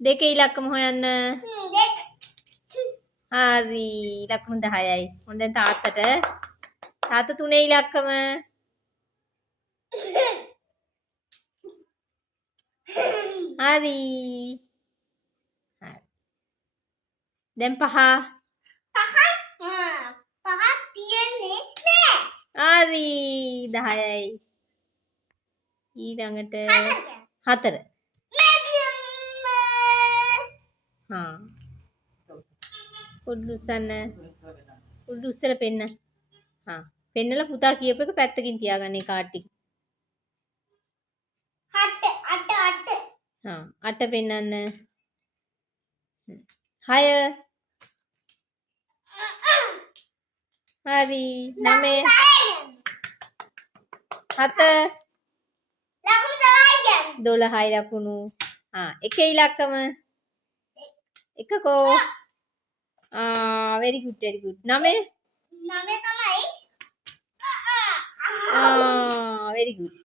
දෙකේ ඉලක්කම හොයන්න. දෙක. හරි. ලකුණු 10යි. හොඳ දැන් තාත්තට. තාත්තා තුනේ ඉලක්කම. හරි. හරි. දැන් 5. පහක් තියෙන්නේ නෑ. හරි. 10යි. ඊළඟට 4. හා. පොඩ්ඩු උස්සන්න. පොඩ්ඩු උස්සලා පෙන්න. හා. පෙන්නලා පුතා කියපු එක පැත්තකින් තියාගන්න ඒ කාඩ් ටික. අට. හා. 8 පෙන්නන්න. 6. හරි. 9. 7. ලකුණු 12යි ලකුණු. ආ එකේ ඉලක්කම. එකකෝ. very good very good. 9. 9 තමයි. very good.